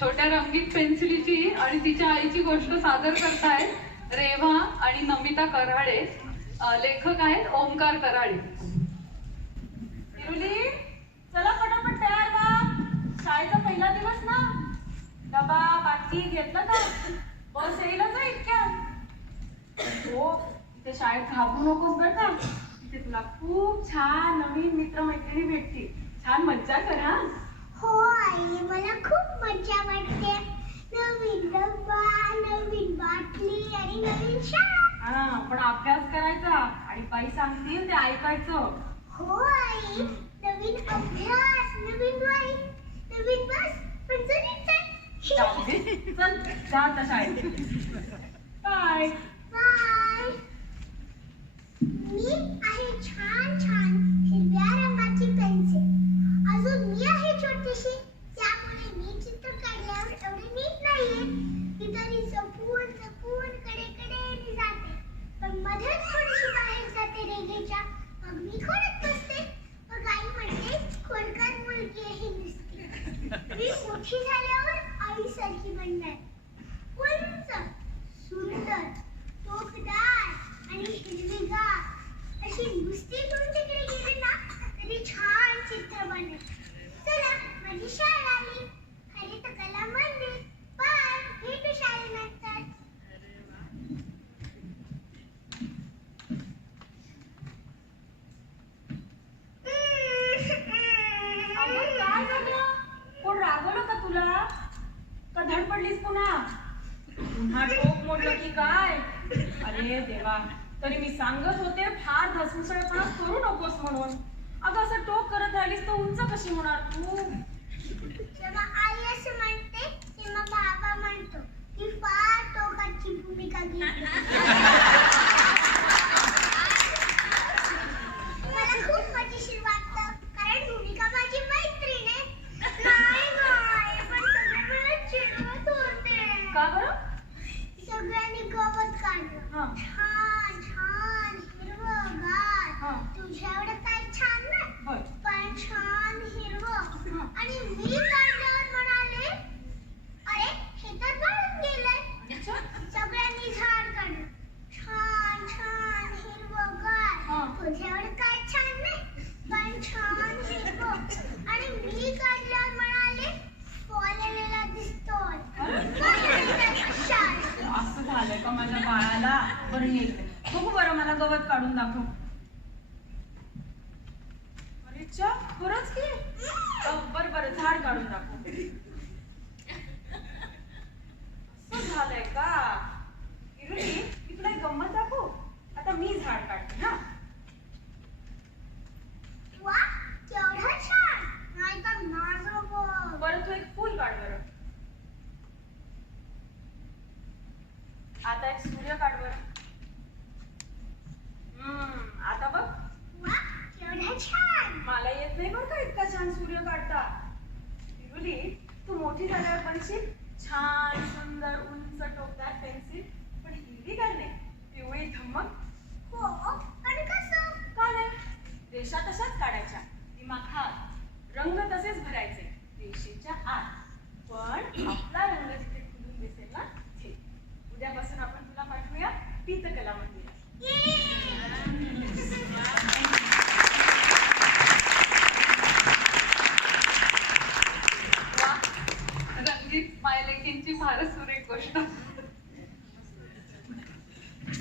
छोट्या रंगीत पेन्सिलीची आणि तिच्या आईची गोष्ट सादर करतायत रेवा आणि नमिता कराळे लेखक आहेत ओमकार कराडे. चला पटापट तयार व्हा. शाळेचा पहिला दिवस ना? डबा बाटली घेतलं का? बस येईलच इतक्या. हो ते शाळेत घाबरू नकोस बर का. तिथे तुला खूप छान नवीन मित्र मैत्रिणी भेटतील. छान मज्जा कर हा. आई मला खूप मजा वाटते. नवीन डब्बा नवीन बाटली आणि नवीन शाळा. हा पण अभ्यास करायचा आणि बाई सांगतील ते ऐकायचं. हो आई नवीन अभ्यास नवीन ड्रॉइंग नवीन बस पण जरीच जाऊ दे. चल जा आता शाळेत. बाय. बाय. मी आहे छान. नुसती मी मोठी झाल्यावर आईसारखी बनणार उंच सुंदर टोकदार आणि हिरवीगार अशी नुसती दोन तिकडे गेली ना तरी छान चित्र बनेल चला माझी शाळा आली हरित कला मंदिर बाय भेटू शाळेनंतर अगं काय झालं कोण रागवलं का तुला का धड पडलीस पुन्हा पुन्हा टोक मोडलं की काय अरे देवा तरी मी सांगत होते फार धसमुसळपणा करू नकोस म्हणून. अगं असं टोक करत राहिलीस तर उंच कशी होणार तू? जेव्हा आई असं म्हणते तेव्हा बाबा म्हणतो की फार टोकाची भूमिका घेतली मला खूप मजेशीर वाटतं कारण भूमिका माझी मैत्रीण आहे नाही नाही पण सगळे मला चिडवत होते का बरं सगळ्यांनी गवत काढलं हा छान छान हिरवगार. तुझ्या एवढं काय छान नाही पण छान हिरवं. आणि मी काढल्यावर म्हणाले अरे हे तर गळून गेलंय. सगळ्यांनी झाड काढलं. छान छान हिरवगार हा. तुझ्यावर काय छान नाही पण छान हिरवं. आणि मी काढल्यावर माझ्या बाळाला बरं येते बघू बरं मला गवत काढून दाखव. अरे खरंच की? बर बरं बरं झाड काढून दाखव असं झालंय का इरुली मी तुला एक गंमत दाखवू आता मी झाड काढते ना वा केवढं छान नाहीतर माझं बघ बरं तू एक फुल काढ बरं आता एक सूर्य काढ बरं. हम्म आता बघ. मला येत नाही बरं का इतका छान सूर्य काढता. तिरुली तू मोठी झाल्यावर बनशील छान सुंदर उंच टोकदार पेन्सिल पण हिरवी नाही? पिवळी धमक हो पण कसं? का नाही? रेषा तशाच काढायच्या. दिमाखात रंग तसेच भरायचे. रेषेच्या आत. पण मायलेकींची फारच सुरेख गोष्ट.